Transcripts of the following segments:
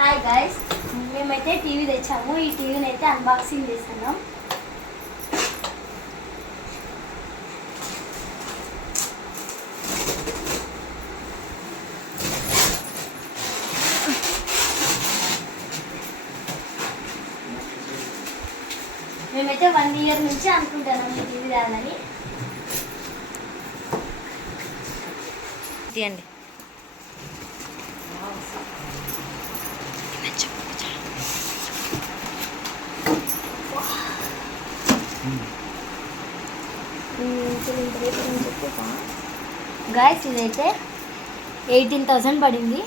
Hi guys, మేమైతే TV తెచ్చాము. ఈ టీవీని అయితే అన్బాక్సింగ్ చేస్తున్నాం. మేమైతే 1 year నుంచి అనుకుంటున్నాం ఈ టీవీ రాదని. తీయండి. గాయస్ ఇదైతే 18,000 పడింది.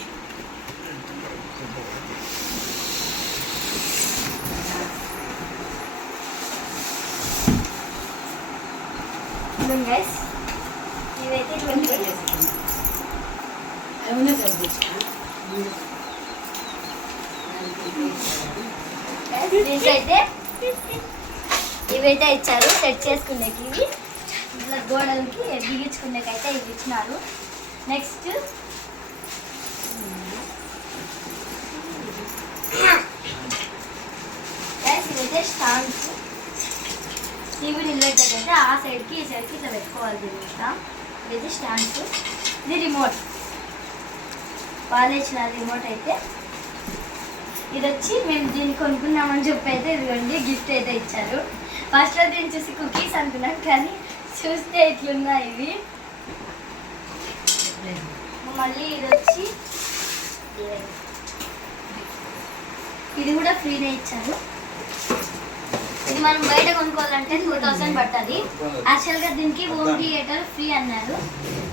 గైస్ ఇదైతే ఇవైతే ఇచ్చారు సెట్ చేసుకునేకి. ఇవి ఇట్లా గోడలకి బిగించుకునేకైతే ఇవి ఇచ్చినారు. నెక్స్ట్ ఇదైతే స్టాండ్స్. టీవీ నిలబెట్టకైతే ఆ సైడ్కి ఈ సైడ్కి ఇట్లా పెట్టుకోవాలి. ఇదైతే స్టాండ్స్. ఇది రిమోట్, వాళ్ళు ఇచ్చిన రిమోట్. అయితే ఇది వచ్చి మేము దీన్ని కొనుక్కున్నామని చెప్పి అయితే ఇదిగోండి గిఫ్ట్ అయితే ఇచ్చారు. ఫస్ట్లో దీన్ని చూసి కుకీస్ అనుకున్నాం, కానీ చూస్తే ఇట్లున్నాయి ఇవి. మళ్ళీ ఇది వచ్చి ఇది కూడా ఫ్రీనే ఇచ్చారు. ఇది మనం బయట కొనుక్కోవాలంటే 2000 పడుతుంది. యాక్చువల్గా దీనికి హోమ్ థియేటర్ ఫ్రీ అన్నారు,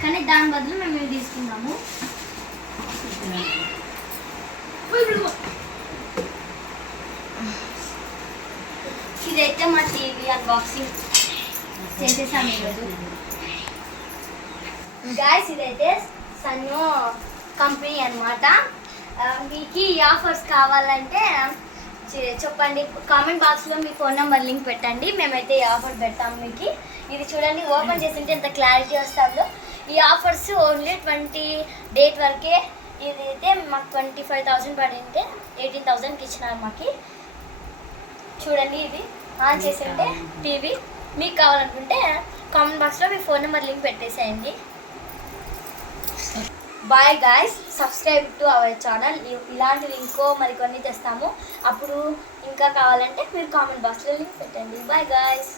కానీ దాని బదులు మేము ఇవి తీసుకున్నాము. ఇదైతే మా టీవీ అన్బాక్సింగ్ చేసేసాము ఈరోజు. గాయస్ ఇదైతే సన్యో కంపెనీ అనమాట. మీకు ఈ ఆఫర్స్ కావాలంటే చెప్పండి, కామెంట్ బాక్స్లో మీ ఫోన్ నెంబర్ లింక్ పెట్టండి. మేమైతే ఈ ఆఫర్ పెడతాము మీకు. ఇది చూడండి, ఓపెన్ చేసింటే ఎంత క్లారిటీ వస్తుందో. ఈ ఆఫర్స్ ఓన్లీ 20 డేట్ వరకే. ఇది అయితే మాకు 25,000 పడింటే 18,000కి ఇచ్చినారు మాకు. చూడండి, ఇది ఆన్ చేసింటే టీవీ. మీకు కావాలనుకుంటే కామెంట్ బాక్స్లో మీ ఫోన్ నెంబర్ లింక్ పెట్టేసేయండి. Bye guys, subscribe to our channel. ఇలాంటివి ఇంకో మరికొన్ని తెస్తాము. అప్పుడు ఇంకా కావాలంటే మీరు కామెంట్ బాక్స్లో లింక్ పెట్టండి. Bye guys.